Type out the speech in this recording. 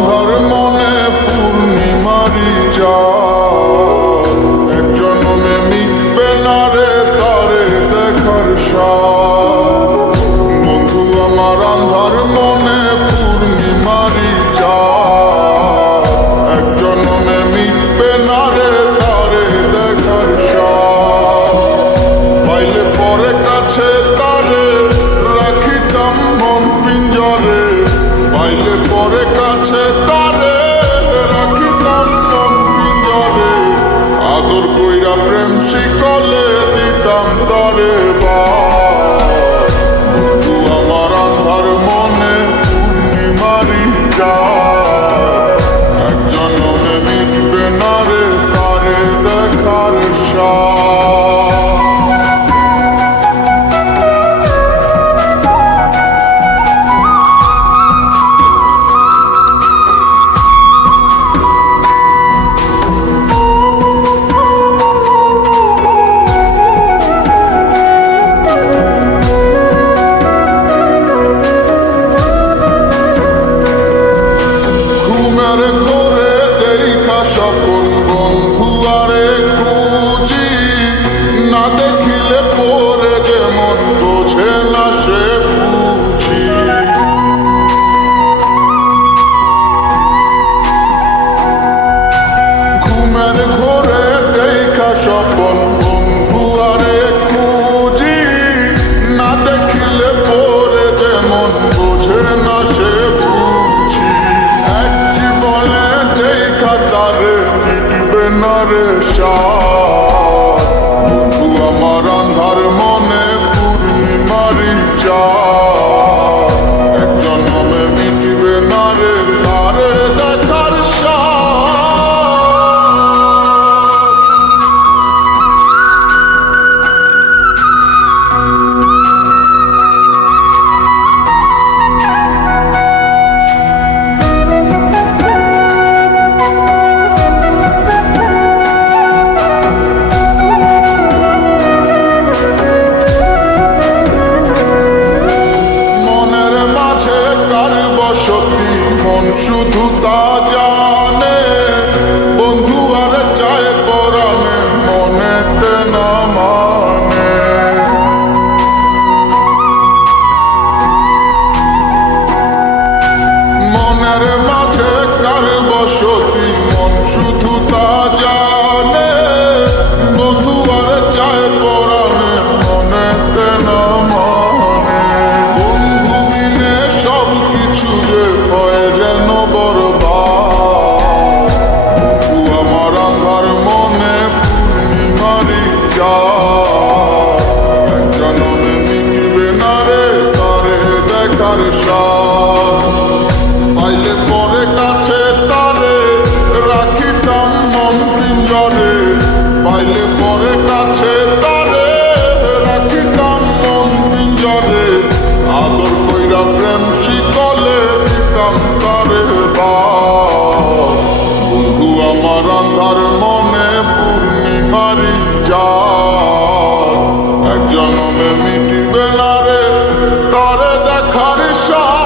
আন্ধার মনে পূর্ণিমারি চাঁদ, এক জন্মে মিটবে না রে তারে দেখার স্বাদ। বন্ধু আমার আন্ধার মনে পূর্ণিমারি চাঁদ, এক জন্মে মিটবে না রে তারে দেখার স্বাদ। পাইলে পরে কাছে তারে রাখিতাম মন পিঞ্জরে, পাইলে পরে কাছে তারে রাখিতাম মন পিঞ্জরে। আদর কইরা প্রেম শিকলে দিতাম তারে বাস। বন্ধু আমার আন্ধার মনে পূর্ণিমারি চাঁদ, এক জন্মে মিটবে না রে তারে দেখার স্বাদ। সকল বন্ধু আরে খুঁজি, না দেখিলে পরে যেমন বোঝে না সে বুঝি। ঘুমের ঘোরে দেখা স্বপন বন্ধু আরে খুঁজি, না দেখিলে পরে যেমন বোঝে না সে বুঝি। এক জীবনে দেখা তারে মিটবে না রে স্বাদ। বন্ধু আমার আন্ধার মনে পূর্ণিমারি চাঁদ, এক জন্মে মিটবে না রে তারে দেখার স্বাদ। বসতি মন শুধু তা জানে, বন্ধু আর চায় পরাণে মনেতে না মানে। মনের মাঝে কার বসতি মন শুধু তা জানে, বন্ধু আর চায় পরাণে মনেতে না মানে। বন্ধু বিনে সব কিছু যে হয় যেন বরবাদ। বন্ধু আমার আন্ধার মনে পূর্ণিমারি চাঁদ, এক জন্মে মিটবে না রে তারে দেখার স্বাদ। পাইলে পরে কাছে তারে রাখিতাম মন পিঞ্জরে, পাইলে পরে কাছে তারে রাখিতাম মন পিঞ্জরে। আদর কইরা প্রেম শিকলে দিতাম তারে বাস। বন্ধু আমার আন্ধার মনে পূর্ণিমারি চাঁদ, এক জন্মে মিটবে না রে তারে দেখার স্বাদ।